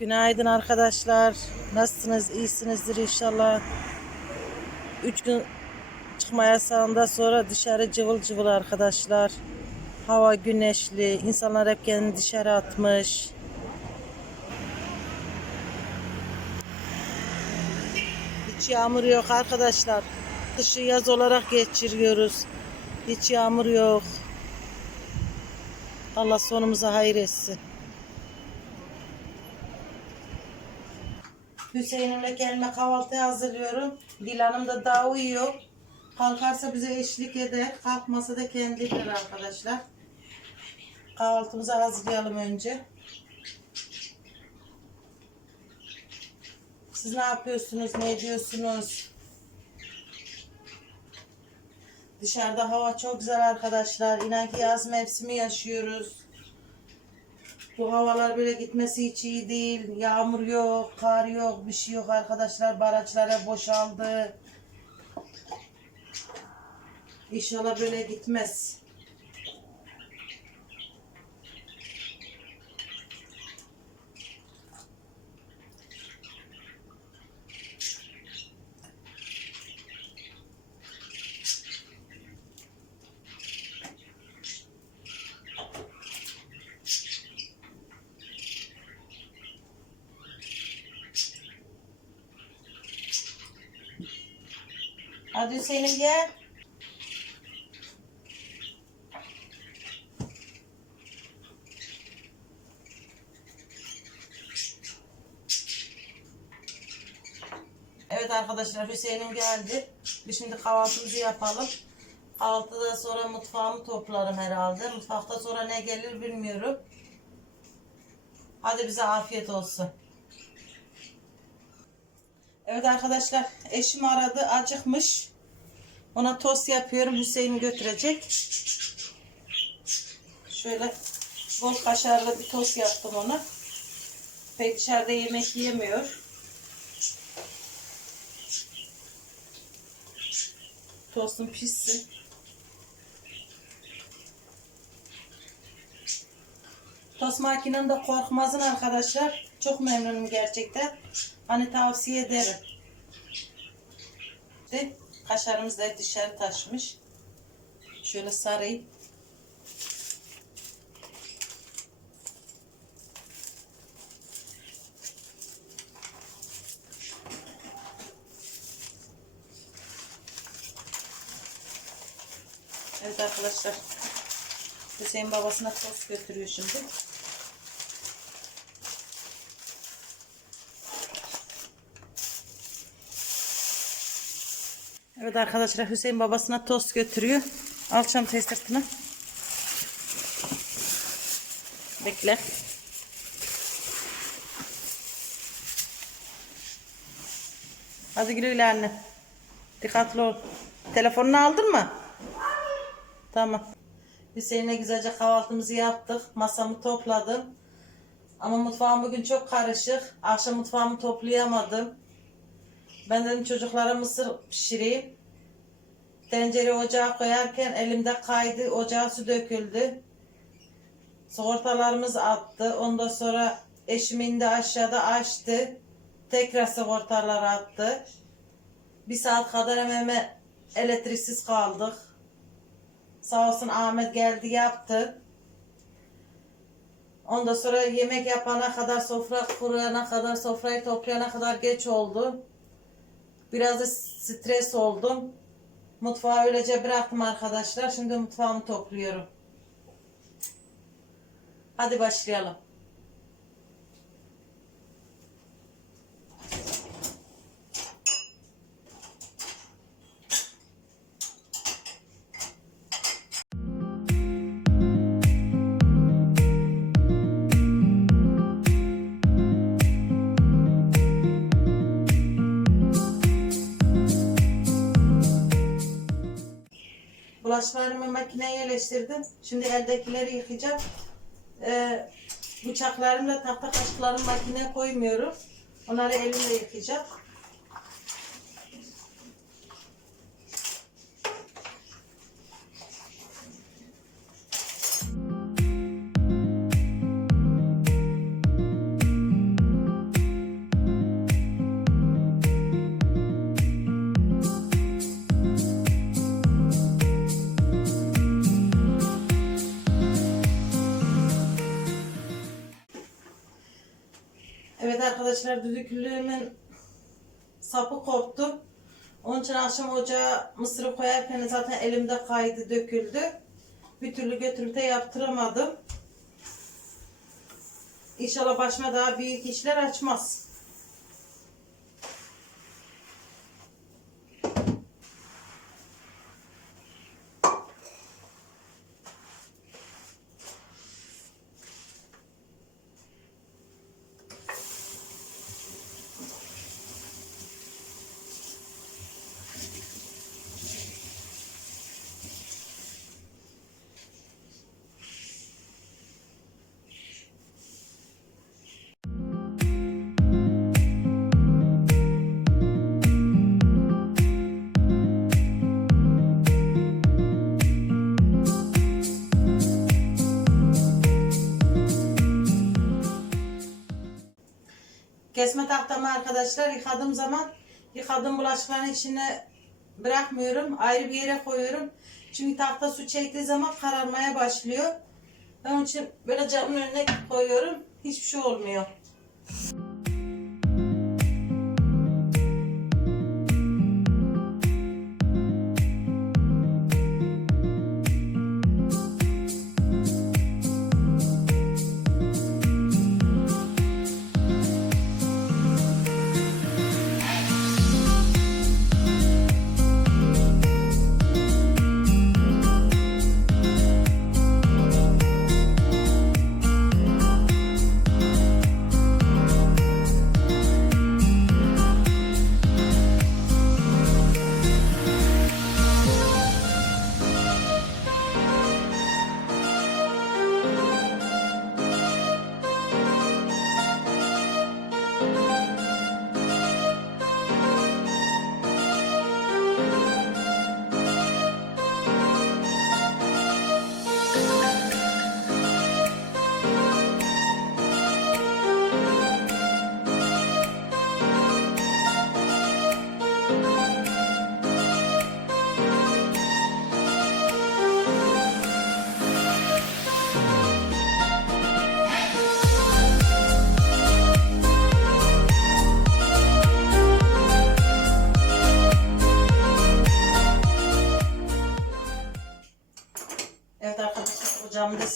Günaydın arkadaşlar. Nasılsınız? İyisinizdir inşallah. Üç gün çıkma yasağında sonra dışarı cıvıl cıvıl arkadaşlar. Hava güneşli. İnsanlar hep kendini dışarı atmış. Hiç yağmur yok arkadaşlar. Kışı yaz olarak geçiriyoruz. Hiç yağmur yok. Allah sonumuza hayır etsin. Hüseyin'imle kendime kahvaltı hazırlıyorum. Dilan'ım da daha uyuyor. Kalkarsa bize eşlik eder. Kalkmasa da kendi bilir arkadaşlar. Kahvaltımızı hazırlayalım önce. Siz ne yapıyorsunuz? Ne ediyorsunuz? Dışarıda hava çok güzel arkadaşlar. İnan ki yaz mevsimi yaşıyoruz. Bu havalar böyle gitmesi hiç iyi değil. Yağmur yok, kar yok, bir şey yok arkadaşlar. Barajlara boşaldı. İnşallah böyle gitmez. Hadi Hüseyin'im gel. Evet arkadaşlar Hüseyin'im geldi. Biz şimdi kahvaltımızı yapalım. Kahvaltıdan sonra mutfağımı toplarım herhalde. Mutfakta sonra ne gelir bilmiyorum. Hadi bize afiyet olsun. Evet arkadaşlar eşim aradı acıkmış. Ona tost yapıyorum Hüseyin götürecek. Şöyle bol kaşarlı bir tost yaptım ona. Pek dışarıda yemek yemiyor. Tostum pişsin. Tost makinem de korkmazın arkadaşlar. Çok memnunum gerçekten. Hani tavsiye ederim. İşte kaşarımız da dışarı taşmış. Şöyle sarayım. Evet arkadaşlar. Hüseyin babasına tost götürüyor şimdi. Evet arkadaşlar Hüseyin babasına tost götürüyor. Alacağım testırtını. Bekle. Hadi güle anne. Dikkatli ol. Telefonunu aldın mı? Tamam. Hüseyin'le güzelce kahvaltımızı yaptık. Masamı topladım. Ama mutfağım bugün çok karışık. Akşam mutfağımı toplayamadım. Ben dedim çocuklara mısır pişireyim. Tencere ocağa koyarken elimde kaydı. Ocağa su döküldü. Sigortalarımız attı. Ondan sonra eşim indi aşağıda açtı. Tekrar sigortalar attı. Bir saat kadar hemen elektriksiz kaldık. Sağ olsun Ahmet geldi yaptı. Ondan sonra yemek yapana kadar sofra kurana kadar sofrayı toplayana kadar geç oldu. Biraz da stres oldum. Mutfağı öylece bıraktım arkadaşlar. Şimdi mutfağımı topluyorum. Hadi başlayalım. Bulaşıklarımı makineye yerleştirdim. Şimdi eldekileri yıkayacağım. Ee, bıçaklarımla tahta kaşıklarımı makineye koymuyorum. Onları elimle yıkayacağım. Evet arkadaşlar düdüklüğümün sapı koptu. Onun için akşam ocağa mısırı koyarken zaten elimde kaydı döküldü. Bir türlü götürüp yaptıramadım. İnşallah başıma daha büyük işler açmaz. Kesme tahtamı arkadaşlar yıkadığım zaman yıkadığım bulaşıkların içine bırakmıyorum. Ayrı bir yere koyuyorum. Çünkü tahta su çektiği zaman kararmaya başlıyor. Onun için böyle camın önüne koyuyorum. Hiçbir şey olmuyor.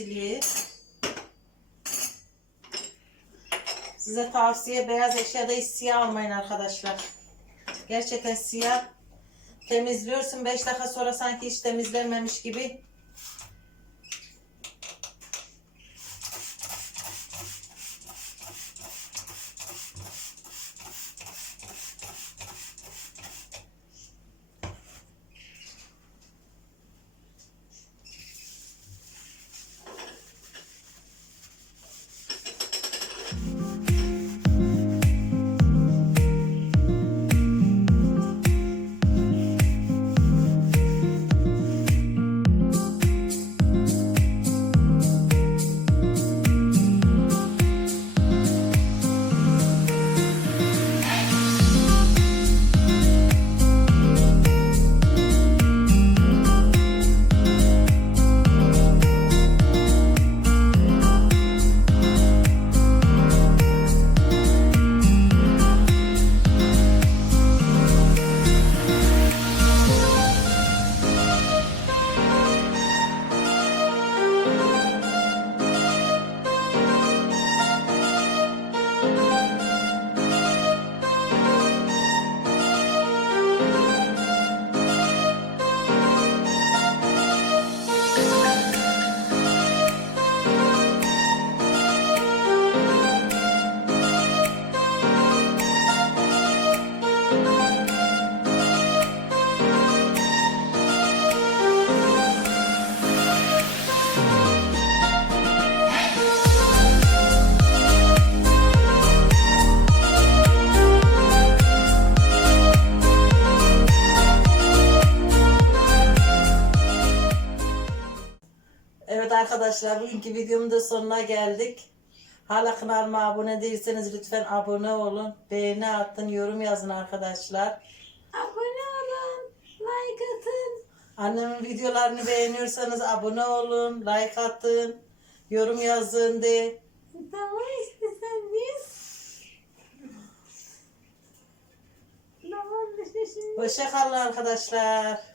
Sileyim. Size tavsiye beyaz eşyada hiç siyah almayın arkadaşlar. Gerçekten siyah temizliyorsun 5 dakika sonra sanki hiç temizlenmemiş gibi. arkadaşlar bugünkü videomun da sonuna geldik. Hala kanalıma abone değilseniz lütfen abone olun. Beğeni atın, yorum yazın arkadaşlar. Abone olun, like atın. Annemin videolarını beğeniyorsanız abone olun, like atın, yorum yazın de. Tamam işte sen biz. Tamam. Şey- Hoşçakalın arkadaşlar.